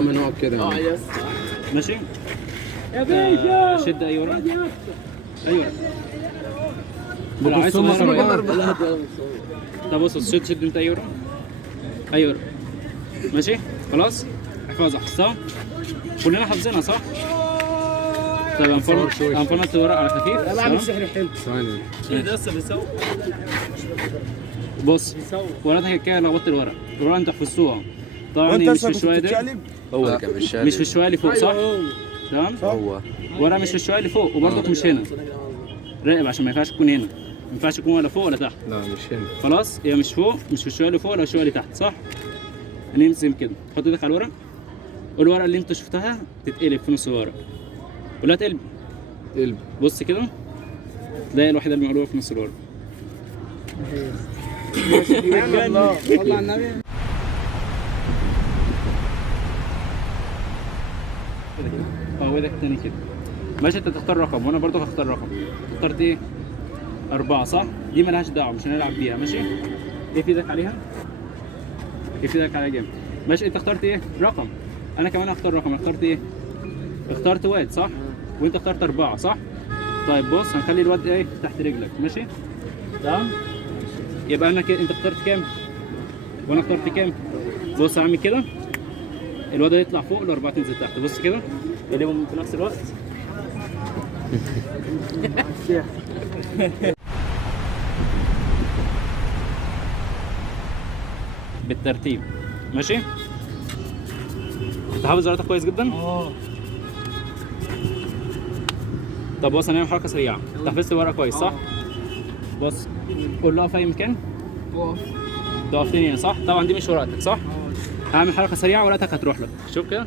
من هو كده يس ماشي. يا باشا شد اي ورقه. ايوه بص هم كمان. طب بص شد انت اي ورقه. اي ورقه ماشي خلاص. احفظها حفظتها كلنا حافظينها صح؟ طيب هنفرط الورق على خفيف. انا بعمل سحر حلو. ثواني. ايه ده لسه بيسوي. بص ورقتك كده لخبطت الورق. الورقه انت حفظتوها طبعا مش في الشويه دي. هو اللي كان مش مش في الشويه اللي فوق صح؟ تمام؟ هو ورقه مش في الشويه اللي فوق وبرضك مش هنا. راقب عشان ما ينفعش تكون هنا. ما ينفعش تكون ولا فوق ولا تحت. لا مش هنا. خلاص هي مش فوق مش في الشويه اللي فوق ولا الشويه اللي تحت صح؟ هنمسك كده حط ايدك على الورق والورقه اللي انت شفتها تتقلب في نص الورق ولا تقلب. قلب. بص كده تلاقي الوحيده اللي مقلوبه في نص الورق. الله صلى على النبي. اه ايدك تاني كده ماشي. انت تختار رقم وانا برضو هختار رقم. اخترت ايه؟ 4 صح؟ دي مالهاش دعوه مش هنلعب بيها ماشي؟ ايه في ايدك عليها؟ ايه في ايدك عليها جامد ماشي. انت اخترت ايه؟ رقم. انا كمان هختار رقم. اخترت ايه؟ اخترت واد صح؟ وانت اخترت 4 صح؟ طيب بص هنخلي الواد ايه تحت رجلك ماشي؟ تمام؟ يبقى انا كده انت اخترت كام؟ وانا اخترت كام؟ بص هعمل كده الواد يطلع فوق الاربعه تنزل تحت. بص كده قلبهم في نفس الوقت. بالترتيب ماشي. انت حافظ ورقتك كويس جدا. طب بص هنعمل حركه سريعه. انت حفظت الورقه كويس صح؟ بص قول له في اي مكان. تقف هنا صح؟ طبعا دي مش ورقتك صح؟ هعمل حركه سريعه ورقتك هتروح لك. شوف كده